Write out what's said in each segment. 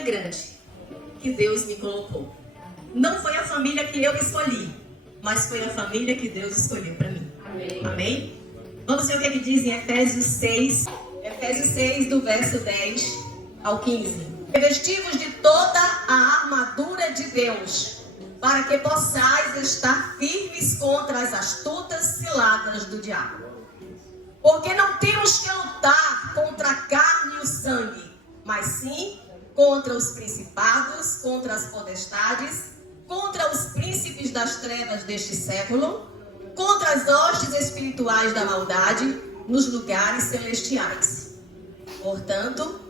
família grande que Deus me colocou. Não foi a família que eu escolhi, mas foi a família que Deus escolheu para mim. Amém. Amém? Vamos ver o que é que diz em Efésios 6. Efésios 6, do verso 10 ao 15. Revestivos de toda a armadura de Deus, para que possais estar firmes contra as astutas ciladas do diabo. Porque não temos que lutar contra a carne e o sangue, mas sim contra os principados, contra as potestades, contra os príncipes das trevas deste século, contra as hostes espirituais da maldade nos lugares celestiais. Portanto,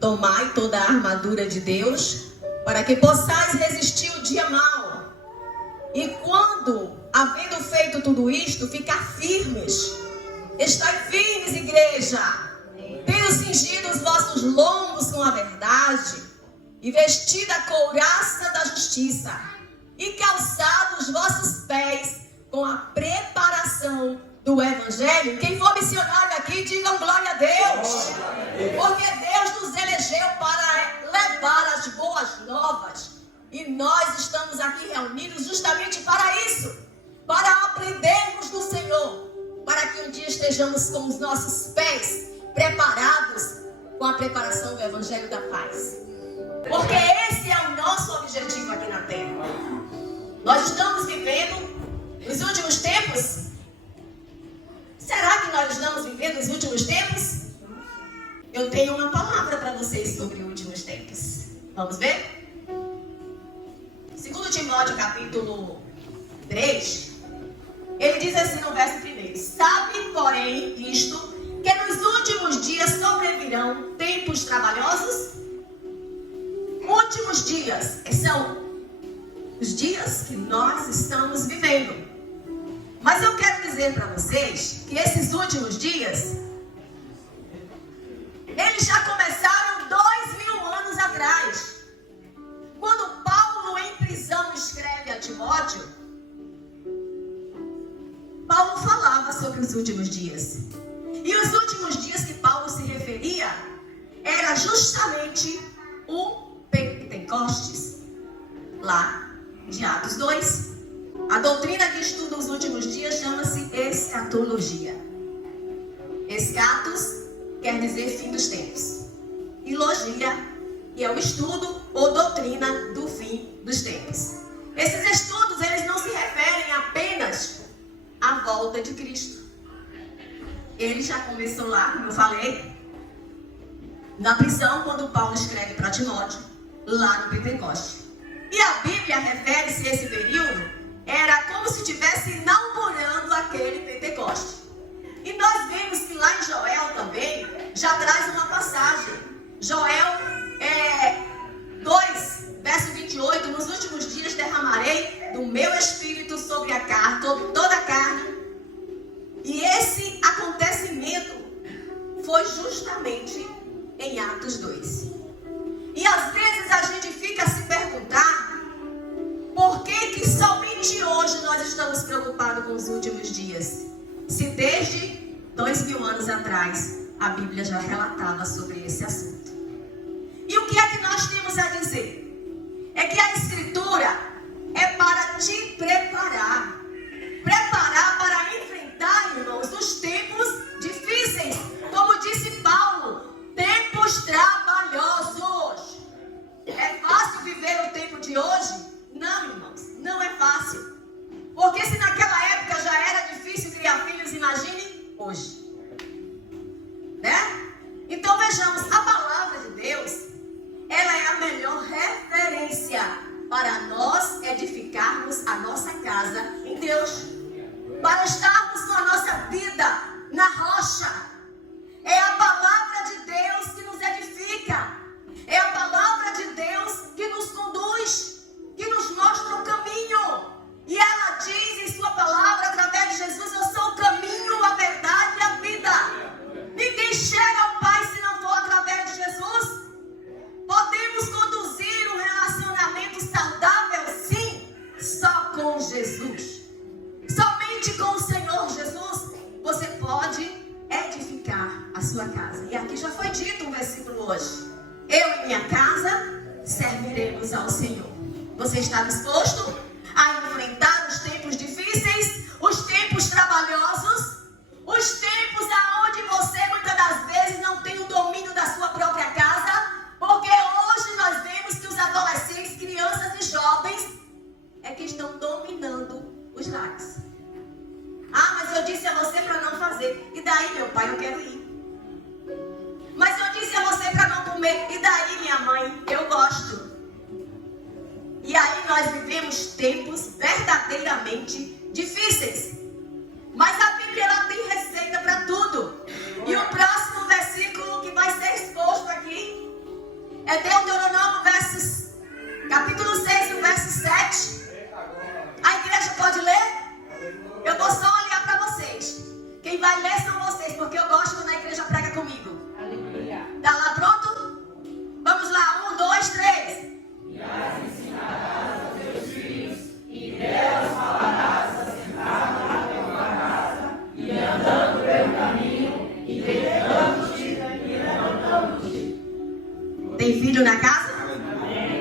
tomai toda a armadura de Deus, para que possais resistir o dia mau. E quando, havendo feito tudo isto, ficar firmes. Estai firmes, igreja, tendo cingido os vossos lombos com a verdade, e vestida a couraça da justiça, e calçado os vossos pés com a preparação do evangelho. Quem for missionário aqui, digam glória a Deus, porque Deus nos elegeu para levar as boas novas, e nós estamos aqui reunidos justamente para isso, para aprendermos do Senhor, para que um dia estejamos com os nossos pés preparados com a preparação do Evangelho da Paz. Porque esse é o nosso objetivo aqui na Terra. Nós estamos vivendo nos últimos tempos. Será que nós estamos vivendo os últimos tempos? Eu tenho uma palavra para vocês sobre os últimos tempos. Vamos ver? 2 Timóteo capítulo 3, ele diz assim no verso 1: sabe, porém, isto, que nos últimos dias sobrevirão tempos trabalhosos? Últimos dias são os dias que nós estamos vivendo. Mas eu quero dizer para vocês que esses últimos dias, eles já começaram 2000 anos atrás. Quando Paulo, em prisão, escreve a Timóteo, Paulo falava sobre os últimos dias. E os últimos dias que Paulo se referia era justamente o Pentecostes, lá de Atos 2. A doutrina que estuda os últimos dias chama-se escatologia. Escatos quer dizer fim dos tempos. E logia, que é o estudo ou doutrina do fim dos tempos. Esses estudos, eles não se referem apenas à volta de Cristo. Ele já começou lá, como eu falei, na prisão, quando Paulo escreve para Timóteo, lá no Pentecoste. E a Bíblia refere-se a esse período, era como se estivesse inaugurando aquele Pentecoste. E nós vemos que lá em Joel também, já traz uma passagem. Joel 2, verso 28, nos últimos dias derramarei do meu espírito sobre a carne, sobre toda a carne. E esse acontecimento foi justamente em Atos 2. E às vezes a gente fica a se perguntar por que somente hoje nós estamos preocupados com os últimos dias, se desde 2000 anos atrás a Bíblia já relatava sobre esse assunto. E o que é que nós temos a dizer? É que a Escritura é para te preparar para enfrentar, irmãos, os tempos difíceis. Como disse Paulo, tempos trabalhosos. É fácil viver o tempo de hoje? Não, irmãos, não é fácil. Porque se naquela época já era difícil criar filhos, imagine hoje. Né? Então vejamos, a palavra serviremos ao Senhor. Você está disposto a enfrentar os tempos difíceis, os tempos trabalhosos, os tempos aonde você muitas das vezes não tem o domínio da sua própria casa? Porque hoje nós vemos que os adolescentes, crianças e jovens é que estão dominando os lares. Ah, mas eu disse a você para não fazer. E daí, meu pai, eu quero ir. Mas eu disse a você para não comer. E daí, minha mãe, eu gosto. E aí nós vivemos tempos verdadeiramente difíceis. Mas a Bíblia, ela tem receita para tudo. E o próximo versículo que vai ser exposto aqui é Deuteronômio capítulo 6, o verso 7. A igreja pode ler? Eu vou só olhar para vocês. Quem vai ler são vocês, porque eu gosto quando a igreja prega comigo. Tá lá pronto? Vamos lá, 1, 2, 3. E as ensinarás a teus filhos, e delas falarás assentado na tua casa, e andando pelo caminho, e deitando-te e levantando-te. Tem filho na casa?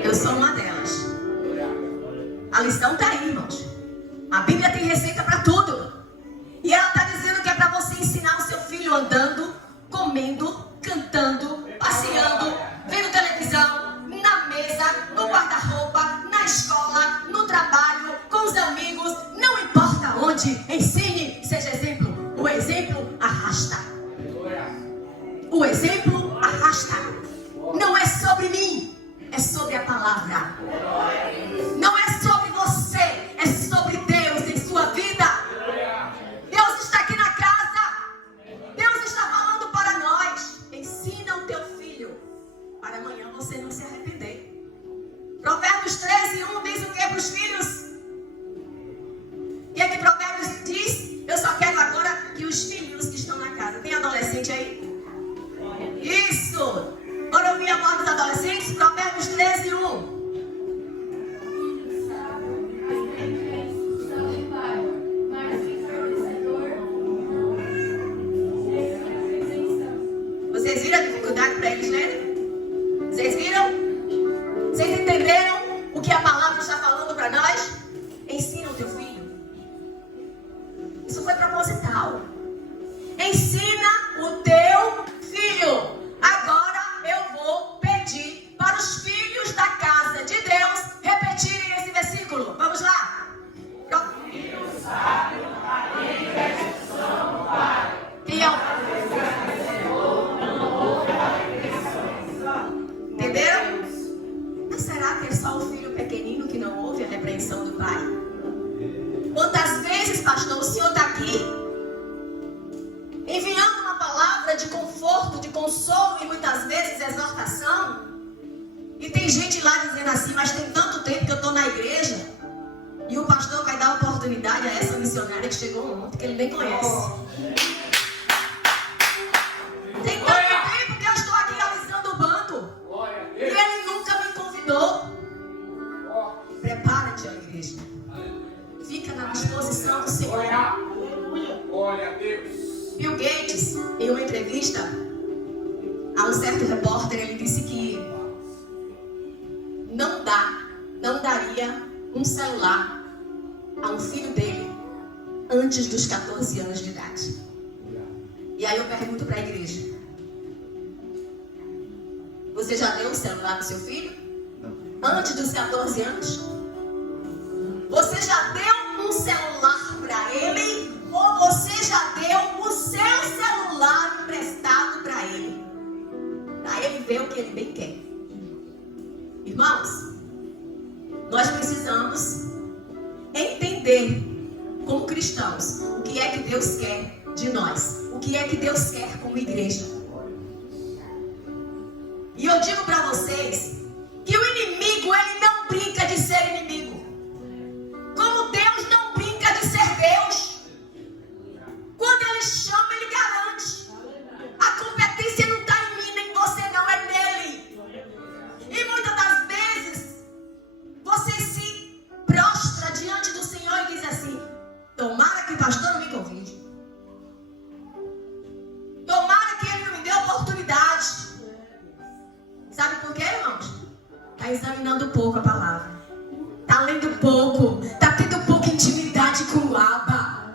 Eu sou uma delas. A lição está aí, irmãos. A Bíblia tem receita para tudo. E ela está dizendo que é para você ensinar o seu filho andando, comendo, cantando, passeando, vendo televisão, na mesa, no guarda-roupa, na escola, no trabalho, com os amigos, não importa onde, ensine, seja exemplo. O exemplo arrasta. O exemplo arrasta. Não é sobre mim, é sobre a palavra. Não é sobre você, é sobre Deus em sua vida. Deus está aqui na casa. Deus está falando para nós. Ensina o teu filho para amanhã você não se arrepender. Provérbios 13:1 diz o que para os filhos? O que é que Provérbios diz? Eu só quero agora que os filhos que estão na casa. Tem adolescente aí? Isso! Bora ouvir a voz dos adolescentes? Provérbios 13:1. Vocês viram a dificuldade para eles lerem? Vocês viram? Vocês entenderam o que a palavra está falando para nós? Ensina o teu filho. Isso foi proposital. Ensina o teu filho. Agora eu vou pedir para os filhos da casa de Deus repetirem esse versículo. Vamos lá? Quem é o... Entenderam? Mas será que é só o filho pequenino que não ouve a repreensão do pai? Quantas vezes, pastor, o senhor está aqui enviando uma palavra de conforto, de consolo e muitas vezes exortação, e tem gente lá dizendo assim, mas tem tanto tempo que eu estou na igreja e o pastor vai dar oportunidade a essa missionária que chegou ontem, que ele nem conhece. Tem tanto tempo que eu estou aqui alisando o banco e ele nunca me convidou. Prepara-te, ó igreja. Fica na disposição do Senhor. Glória a Deus. Bill Gates, em uma entrevista a um certo repórter, ele disse que não daria um celular a um filho dele antes dos 14 anos de idade. E aí eu pergunto para a igreja: você já deu um celular para o seu filho? Antes dos 14 anos? Você já deu um celular para ele? Ou você já deu o seu celular emprestado para ele? Para ele ver o que ele bem quer. Irmãos, nós precisamos entender, como cristãos, o que é que Deus quer de nós. O que é que Deus quer como igreja. E eu digo para vocês que o inimigo, ele não brinca de ser inimigo. Como Deus não brinca de ser Deus. Quando ele chama, ele garante. A competência não está em mim, nem em você, não, é nele. E muitas das vezes você se prostra diante do Senhor e diz assim: tomara que o pastor não me convide. Tomara que ele não me dê oportunidade. Sabe por quê, irmãos? Está examinando pouco a palavra. Está lendo pouco. Está tendo pouca intimidade com o Abba.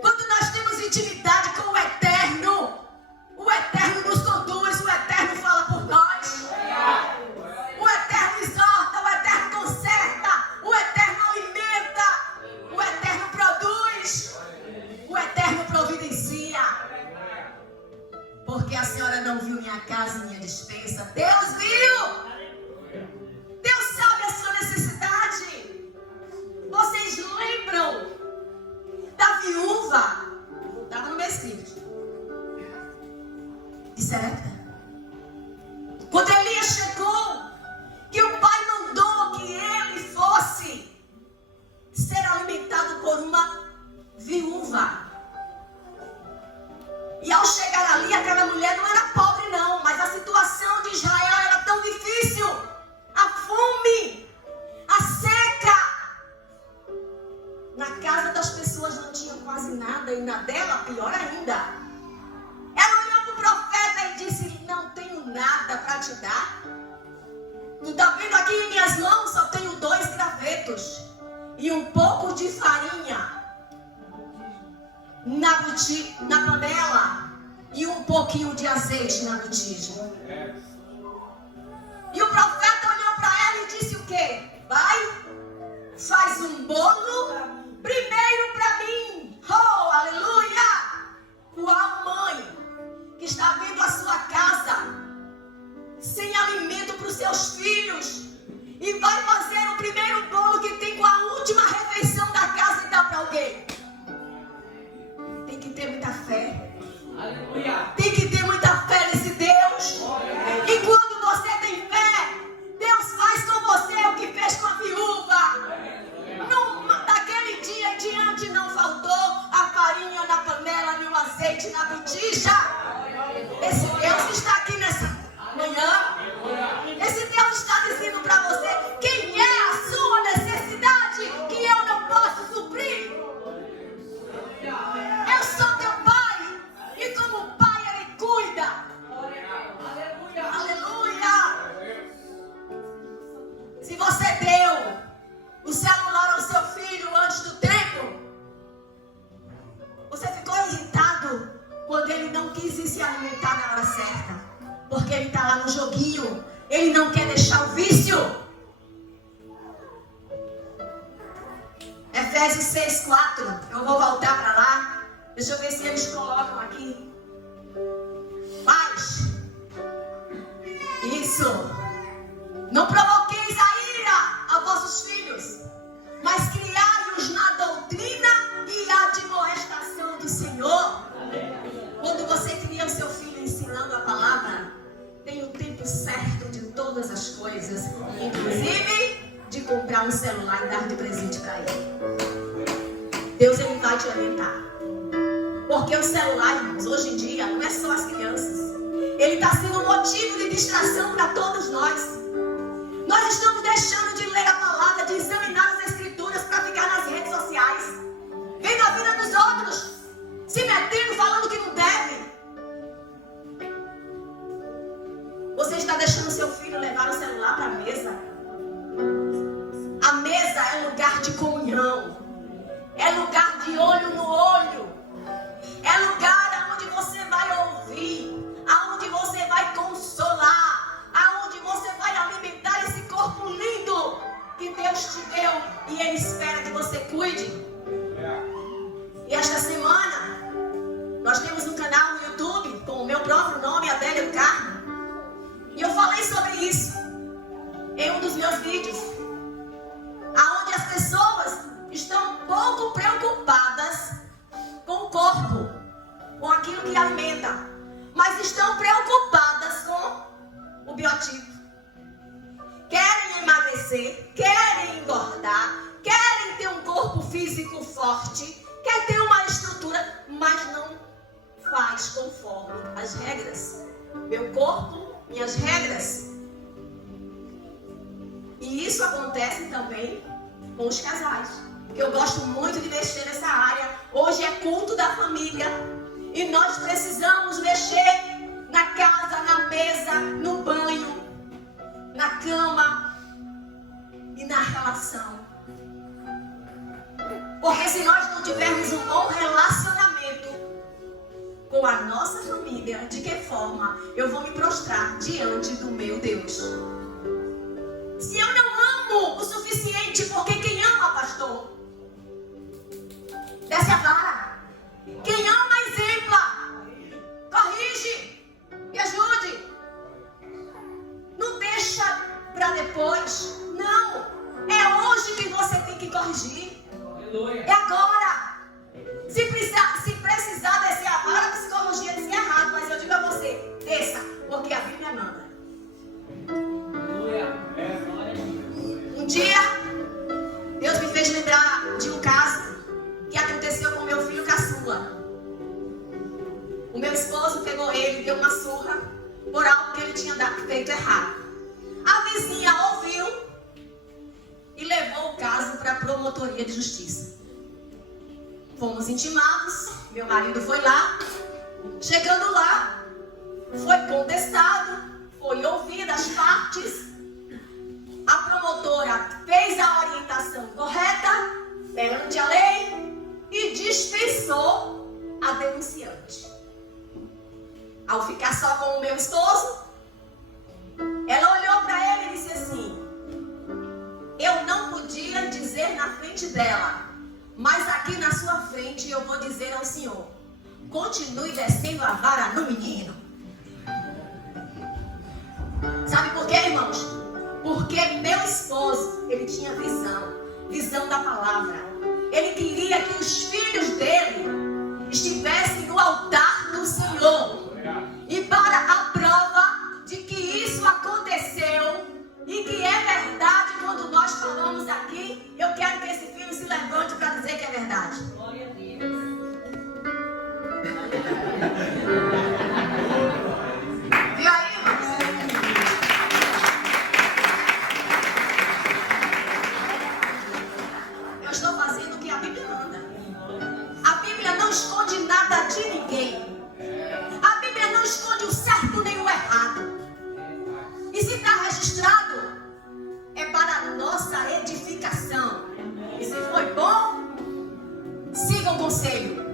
Quando nós temos intimidade com o Eterno nos conduz, o Eterno fala por nós. O Eterno exorta, o Eterno conserta, o Eterno alimenta, o Eterno produz, o Eterno providencia. Porque a senhora não viu minha casa e minha despensa. Deus viu. Deus sabe a sua necessidade. Vocês lembram da viúva? Estava no meu script. De Serepta. Quando Elias chegou, que o pai mandou que ele fosse ser alimentado por uma viúva. E ao chegar ali, aquela mulher não era pobre não, mas a situação de Israel era tão difícil. A fome, a seca. Na casa das pessoas não tinha quase nada e na dela pior ainda. Ela olhou para o profeta e disse: não tenho nada para te dar. Tu está vendo aqui em minhas mãos? Só tenho 2 gravetos e um pouco de farinha na panela e um pouquinho de azeite na botija. E o profeta olhou para ela e disse o quê? Vai, faz um bolo primeiro para mim. Oh, aleluia! Qual mãe que está vendo a sua casa sem alimento para os seus filhos e vai fazer o primeiro bolo que tem com a última refeição da casa e dá para alguém? Tem que ter muita fé. Aleluia. Tem que ter muita fé nesse Deus. E quando você tem fé, Deus faz com você o que fez com a viúva. Daquele dia em diante não faltou a farinha na panela nem o azeite na botija. Esse Deus está aqui nessa manhã. Esse Deus está dizendo para você quem é a sua necessidade que eu não posso suprir. Eu sou teu pai e como pai ele cuida. Aleluia. Aleluia. Se você deu o celular ao seu filho antes do tempo, você ficou irritado quando ele não quis ir se alimentar na hora certa, porque ele está lá no joguinho, ele não quer deixar o vício. Efésios 6:4, eu vou voltar para lá, deixa eu ver se eles colocam aqui. Paz, isso, não provoqueis a ira a vossos filhos, mas criai-os na doutrina e admoestação do Senhor. Quando você cria o seu filho ensinando a palavra, tem o tempo certo de todas as coisas, inclusive de comprar um celular e dar de presente para ele. Deus ele vai te orientar. Porque o celular, irmãos, hoje em dia não é só as crianças. Ele está sendo um motivo de distração para todos nós. Nós estamos deixando de ler a palavra, de examinar as escrituras para ficar nas redes sociais, vendo a vida dos outros, se metendo, falando que não deve. Você está deixando seu filho levar o celular para a mesa. A mesa é lugar de comunhão, é lugar de olho no olho, é lugar onde você vai ouvir, aonde você vai consolar, aonde você vai alimentar esse corpo lindo que Deus te deu e Ele espera que você cuide. E esta semana nós temos um canal no YouTube com o meu próprio nome, Adélia do Carmo, e eu falei sobre isso em um dos meus vídeos, aonde as pessoas estão pouco preocupadas com o corpo, com aquilo que alimenta, mas estão preocupadas com o biotipo. Querem emagrecer, querem engordar, querem ter um corpo físico forte, quer ter uma estrutura, mas não faz conforme as regras. Meu corpo, minhas regras. E isso acontece também com os casais, que eu gosto muito de mexer nessa área. Hoje é culto da família e nós precisamos mexer na casa, na mesa, no banho, na cama, na relação. Porque se nós não tivermos um bom relacionamento com a nossa família, de que forma eu vou me prostrar diante do meu Deus? Se eu não amo o suficiente, porque quem ama, pastor? Desce a vara. Quem ama, exempla. Corrige. Me ajude. Não deixa para depois. Não. É hoje que você tem que corrigir. É agora. Se precisar descer a vara, a psicologia diz que é errado. Mas eu digo a você, desça. Porque a Bíblia manda. Um dia, Deus me fez lembrar de um caso que aconteceu com meu filho caçula. O meu esposo pegou ele, deu uma surra por algo que ele tinha feito errado. A vizinha ouviu e levou o caso para a promotoria de justiça. Fomos intimados, meu marido foi lá. Chegando lá, foi contestado, foi ouvida as partes. A promotora fez a orientação correta perante a lei e dispensou a denunciante. Ao ficar só com o meu esposo, ela olhou para ele e disse assim: eu não podia dizer na frente dela, mas aqui na sua frente eu vou dizer ao senhor: continue descendo a vara no menino. Sabe por quê, irmãos? Porque meu esposo, ele tinha visão da palavra. Ele queria que os filhos dele estivessem no altar do Senhor. E para a prova de que isso aconteceu e que é verdade quando nós falamos aqui, eu quero que esse filho se levante para dizer que é verdade. Glória a Deus. Viu aí, irmãos? Eu estou fazendo o que a Bíblia manda. A Bíblia não esconde nada de ninguém. A Bíblia não esconde o certo nem o errado. E se está registrado, é para a nossa edificação. E se foi bom, siga o conselho.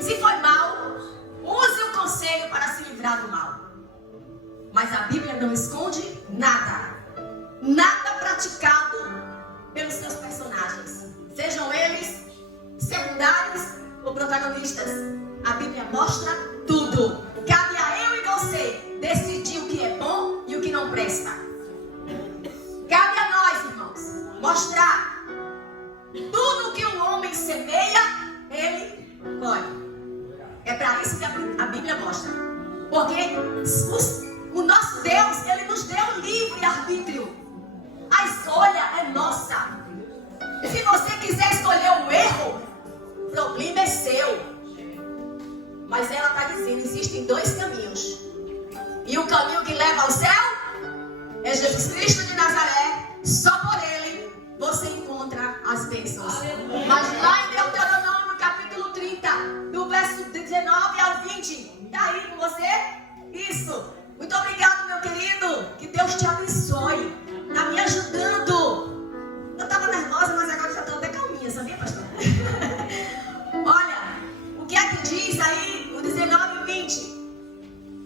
Se foi mal, use o conselho para se livrar do mal. Mas a Bíblia não esconde nada. Nada praticado pelos seus personagens. Sejam eles secundários ou protagonistas. A Bíblia mostra tudo. Cabe a eu e você decidir o que é bom e o que não presta. Cabe a nós, irmãos, mostrar tudo que um homem semeia, ele colhe. É para isso que a Bíblia mostra. Porque o nosso Deus, ele nos deu livre arbítrio. A escolha é nossa. Se você quiser escolher um erro, o problema é seu. Mas ela está dizendo, existem dois caminhos. E o caminho que leva ao céu é Jesus Cristo de Nazaré. Só por ele você encontra as bênçãos. Mas lá em Deuteronômio capítulo 30, do verso 19 ao 20. Está aí com você? Isso. Muito obrigado, meu querido. Que Deus te abençoe. Está me ajudando. Eu estava nervosa, mas agora já estou até calminha, sabia, pastor? Olha, o que é que diz aí o 19 e 20?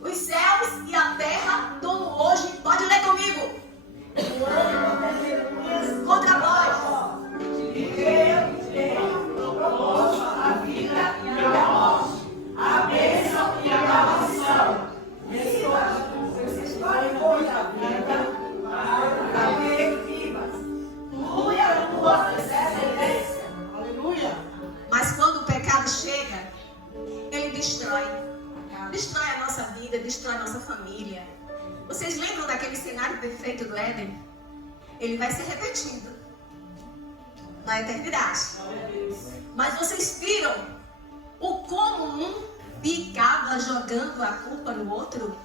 Os céus e a terra tomam hoje. Pode ler comigo. Contra vós. A vida e a morte. A bênção e a maldição. Vocês podem hoje a vida para ver vivas. Tu e a tua descendência. Aleluia. Mas quando o pecado chega, ele destrói. Destrói a nossa vida, destrói a nossa família. Vocês lembram daquele cenário perfeito do Éden? Ele vai se repetindo na eternidade. Mas vocês viram o como um ficava jogando a culpa no outro?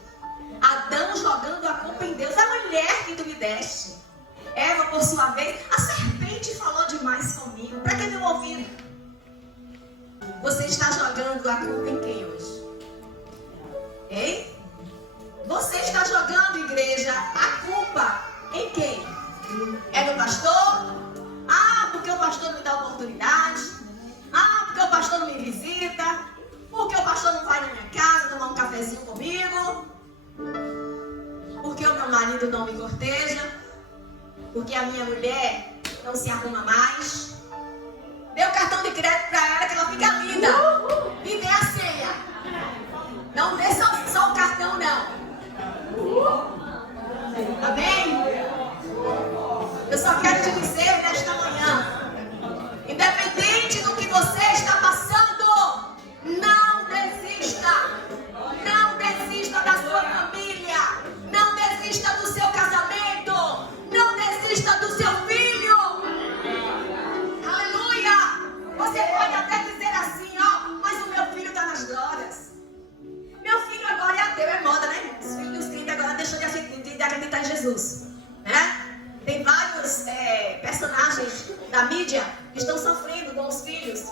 Adão jogando a culpa em Deus. A mulher que tu me deste. Eva, por sua vez, a serpente falou demais comigo. Para que meu ouvido? Você está jogando a culpa em quem hoje? Ei? Você está jogando, igreja, a culpa em quem? É do pastor? Ah, porque o pastor não me dá oportunidade. Ah, porque o pastor não me visita. Porque o pastor não vai na minha casa tomar um cafezinho comigo. Porque o meu marido não me corteja. Porque a minha mulher não se arruma mais. Dê o cartão de crédito para ela que ela fica linda. E dê a senha. Não dê só o cartão, não. Amém? Eu só quero te dizer nesta manhã, independente do que você está passando, não desista. Não desista da sua família. Não desista do seu casamento. Não desista do seu filho. Aleluia! Você pode até dizer assim, ó, mas o meu filho está nas drogas. Meu filho agora é ateu, é moda, né? Os filhos dos 30 agora deixam de acreditar em Jesus, né? Tem vários personagens da mídia que estão sofrendo com os filhos.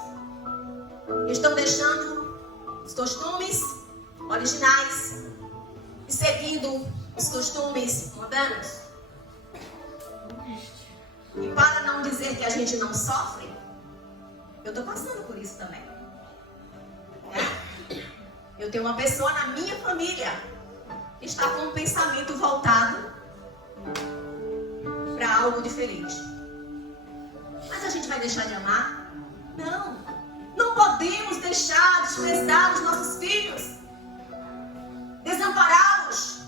Estão deixando os costumes originais e seguindo os costumes modernos. E para não dizer que a gente não sofre, eu estou passando por isso também. Eu tenho uma pessoa na minha família que está com um pensamento voltado para algo diferente. Mas a gente vai deixar de amar? Não. Não podemos deixar de desprezar os nossos filhos, desampará-los,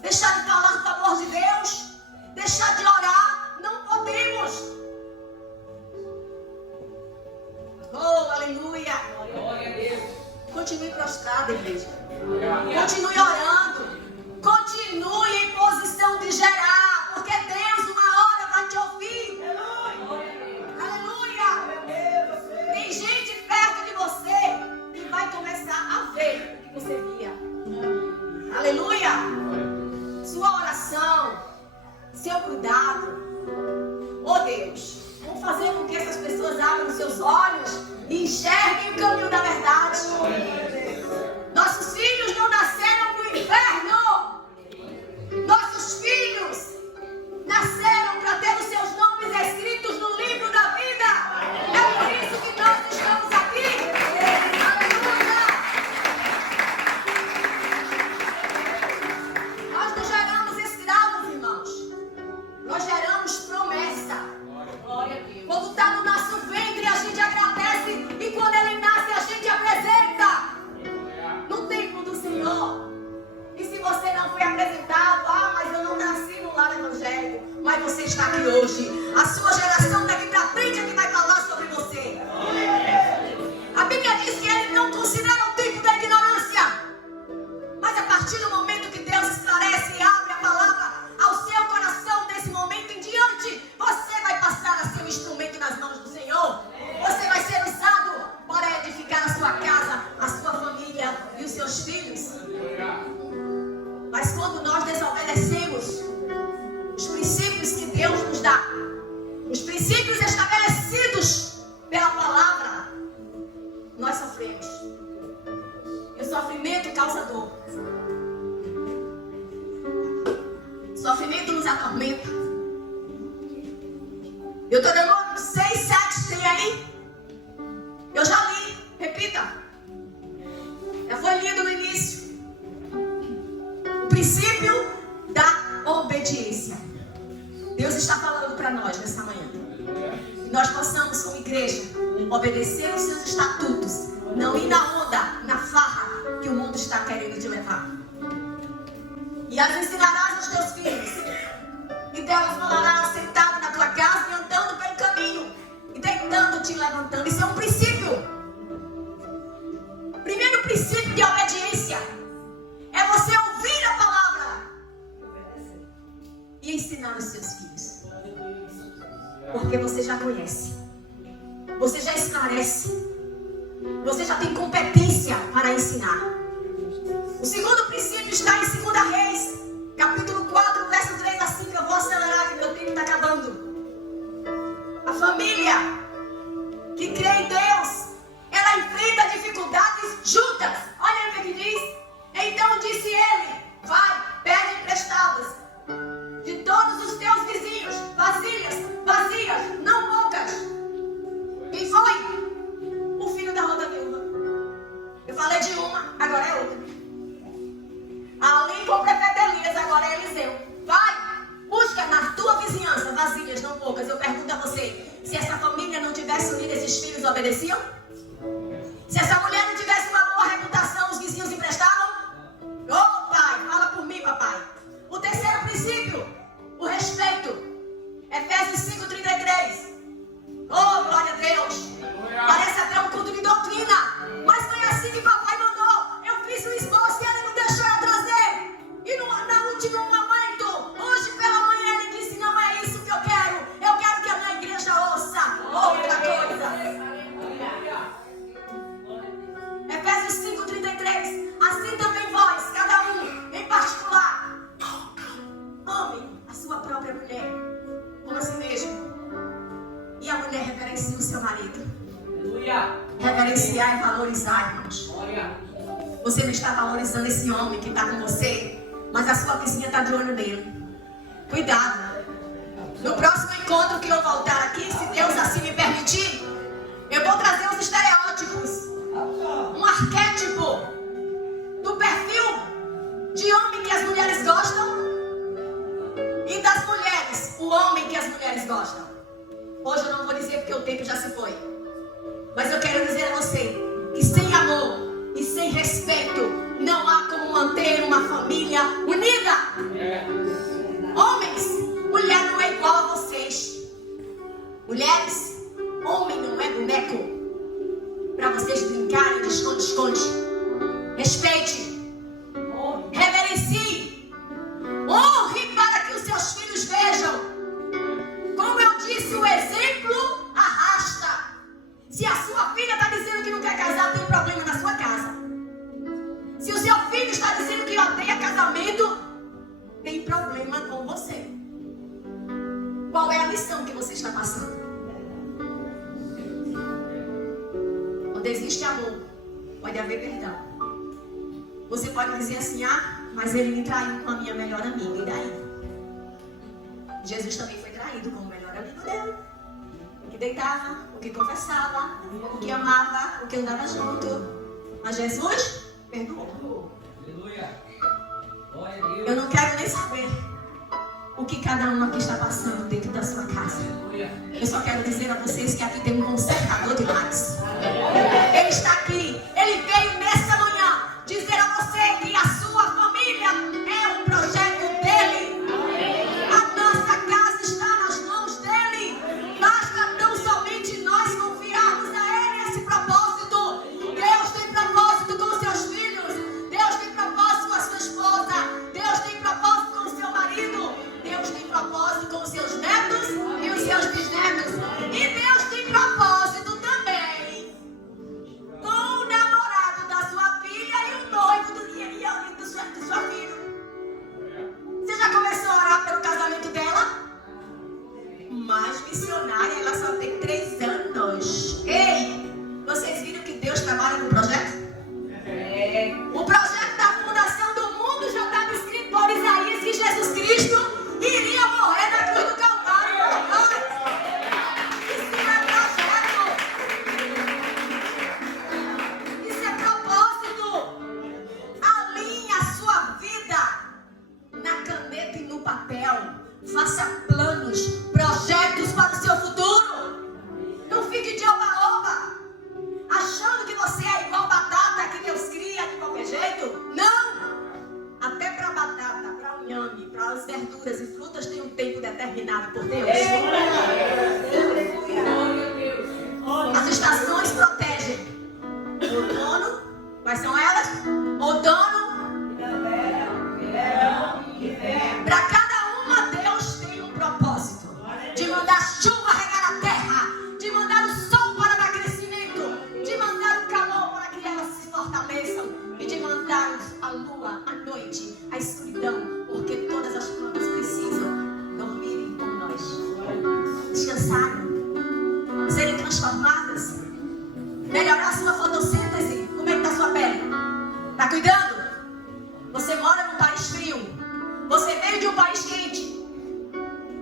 deixar de falar do amor de Deus, deixar de orar. Não podemos. Oh, aleluia. Glória a Deus. Continue prostrado, igreja. Continue orando. Continue em posição de gerar, porque Deus uma hora vai te ouvir. Aleluia. Tem gente perto de você que vai começar a ver o que você via. Aleluia. Sua oração, seu cuidado. Oh Deus, vamos fazer com que essas pessoas abram seus olhos e enxerguem o caminho da verdade. Nossos filhos não nasceram no inferno. Nossos filhos nasceram para ter os seus nomes escritos no livro da vida. É por isso que nós estamos aqui. Aleluia! Nós não geramos escravos, irmãos. Nós geramos promessa. Quando está no nosso ventre, a gente agradece. E quando ele nasce, a gente apresenta. No templo do Senhor. E se você não foi apresentado, mas eu não nasci no lar evangélico, mas você está aqui hoje. A sua geração daqui para frente é que vai falar sobre você. A Bíblia diz que ele não considera o tempo da ignorância. Mas a partir do momento que Deus esclarece e abre a palavra ao seu coração, desse momento em diante, você vai passar a ser um instrumento nas mãos do Senhor. Você vai ser usado para edificar a sua casa, a sua família e os seus filhos. Mas quando nós desobedecemos os princípios que Deus nos dá, os princípios estabelecidos pela palavra, nós sofremos. E o sofrimento causa dor. O sofrimento nos atormenta. Deuteronômio 6, 7, tem aí? Eu já li, repita. Já foi lido no início. O princípio da obediência. Deus está falando para nós nessa manhã. Que nós possamos, como igreja, obedecer os seus estatutos. Não ir na onda, na farra que o mundo está querendo te levar. E as ensinarás aos teus filhos. E delas falarás sentado na tua casa e andando pelo caminho. E deitando, te levantando. Isso é um princípio. O primeiro princípio de obediência é você ouvir a palavra e ensinar os seus filhos. Porque você já conhece. Você já esclarece. Você já tem competência para ensinar. O segundo princípio está em 2 Reis, capítulo 4, verso 3 a 5. Eu vou acelerar que meu tempo está acabando. A família que crê em Deus, ela enfrenta dificuldades juntas. Olha o que diz. Então disse ele: vai, pede emprestados de todos os teus vizinhos, vazio Se essa família não tivesse unida, esses filhos obedeciam? Se essa mulher não tivesse uma boa reputação, os vizinhos emprestavam? Oh, pai, fala por mim, papai. O terceiro princípio, o respeito. Efésios 5:33. Oh, glória a Deus. Parece até um culto de doutrina, mas foi assim que papai mandou. Eu fiz um esboço e ele não deixou eu trazer. E no último momento, hoje pela manhã, ele disse: não é isso que eu quero. Eu quero que a minha igreja ouça outra coisa. Efésios 5:33. Assim também vós, cada um em particular, ame a sua própria mulher como a si mesmo. E a mulher reverencia o seu marido. Reverenciar e valorizar, irmãos. Você não está valorizando esse homem que está com você, mas a sua vizinha está de olho nele. Cuidado. No próximo encontro que eu voltar aqui, se Deus assim me permitir, eu vou trazer os estereótipos. Um arquétipo do perfil de homem que as mulheres gostam e das mulheres, o homem que as mulheres gostam. Hoje eu não vou dizer porque o tempo já se foi. Mas eu quero dizer a você que sem amor e sem respeito não há como manter uma família unida. Homens, mulher não é igual a vocês. Mulheres, homem não é boneco para vocês brincarem de esconde-esconde. Respeite, reverencie, honre para que os seus filhos vejam. Como eu disse, o exemplo arrasta. Se a sua filha está dizendo que não quer casar, tem problema na sua casa. Se o seu filho está dizendo que odeia casamento, tem problema com você. Qual é a lição que você está passando? Onde existe amor, pode haver perdão. Você pode dizer assim: ah, mas ele me traiu com a minha melhor amiga, e daí? Jesus também foi traído com o melhor amigo dele. O que deitava, o que confessava, o que amava, o que andava junto. Mas Jesus perdoou. Eu não quero nem saber o que cada um aqui está passando dentro da sua casa. Eu só quero dizer a vocês que aqui tem um consertador de lares. Ele está aqui. Ele veio nessa manhã dizer a você que a sua família é um projeto dele. A nossa casa está nas mãos dele. Basta tão somente nós confiarmos a ele esse propósito. Deus tem propósito com seus filhos. Deus tem propósito com a sua esposa. Deus tem propósito com o seu marido. Deus tem propósito com os seus netos e os seus bisnetos. E Deus tem propósito também com o namorado da sua filha e o noivo do sua filha. Você já começou a orar pelo casamento dela? Mas missionária, ela só tem 3 anos. Ei, vocês viram que Deus trabalha no projeto? O projeto da fundação do mundo já estava escrito por Isaías que Jesus Cristo iria morrer na cruz do Calvário. Isso não é projeto. Isso é propósito. Alinhe a sua vida na caneta e no papel. Faça planos, projetos para o seu futuro. Não fique de oba-oba, achando que você é igual batata que Deus cria de qualquer jeito. Não! Até para batata, para o inhame, para as verduras e frutas tem um tempo determinado por Deus. As estações protegem. Outono, quais são elas? Outono. Para cada uma, Deus tem um propósito. De mandar chuva regar a terra, de mandar o sol para dar crescimento, de mandar o calor para que elas se fortaleçam e de mandar a lua, a noite, a escuridão, porque todas as plantas precisam dormirem como nós, descansarem, serem transformadas, melhorar a sua fotossíntese. Como é que está a sua pele? Está cuidando? Você mora num país frio, você veio de um país quente,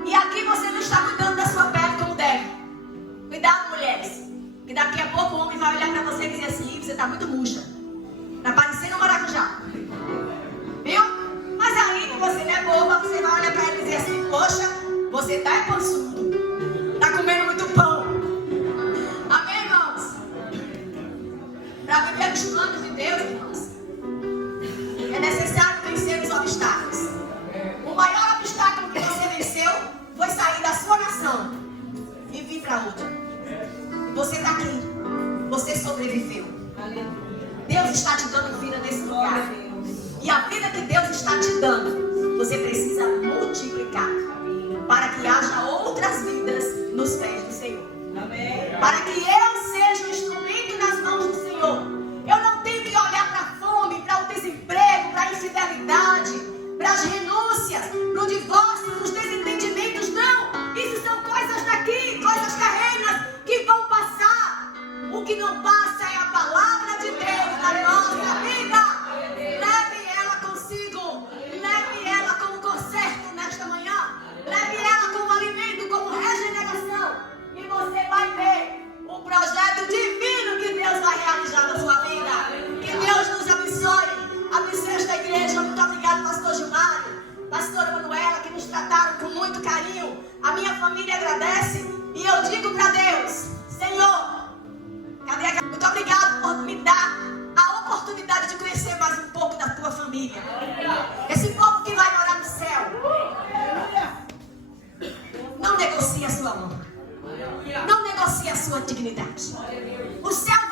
e aqui você não está cuidando da sua pele como deve. Cuidado, mulheres, que daqui a pouco o homem vai olhar para você e dizer assim: você está muito murcha, está parecendo um maracujá. Viu? Mas aí, como você não é boba, você vai olhar para ele e dizer assim: poxa, você está pançudo, está comendo muito pão. os planos de Deus, irmãos. É necessário vencer os obstáculos. O maior obstáculo que você venceu foi sair da sua nação e vir para outra. Você está aqui. Você sobreviveu. Deus está te dando vida nesse lugar. E a vida que Deus está te dando, você precisa multiplicar para que haja outras vidas nos pés do Senhor. Para que eu seja um instrumento nas mãos do Senhor. Eu não tenho que olhar para a fome, para o desemprego, para a infidelidade, para as renúncias, para o divórcio, para os desentendimentos. Não! Isso são coisas daqui, coisas terrenas que vão passar. O que não passa é a palavra de Deus na nossa vida. Leve ela consigo. Leve ela como conserto nesta manhã. Leve ela como alimento, como regeneração. E você vai ver o projeto divino que Deus vai realizar na sua vida. Que Deus nos abençoe. Abençoe esta igreja. Muito obrigado, pastor Gilmário, pastora Manuela, que nos trataram com muito carinho. A minha família agradece. E eu digo para Deus: Senhor, muito obrigado por me dar a oportunidade de conhecer mais um pouco da tua família. Esse povo que vai morar no céu. Não negocie a sua honra. Não negocie a sua dignidade. O céu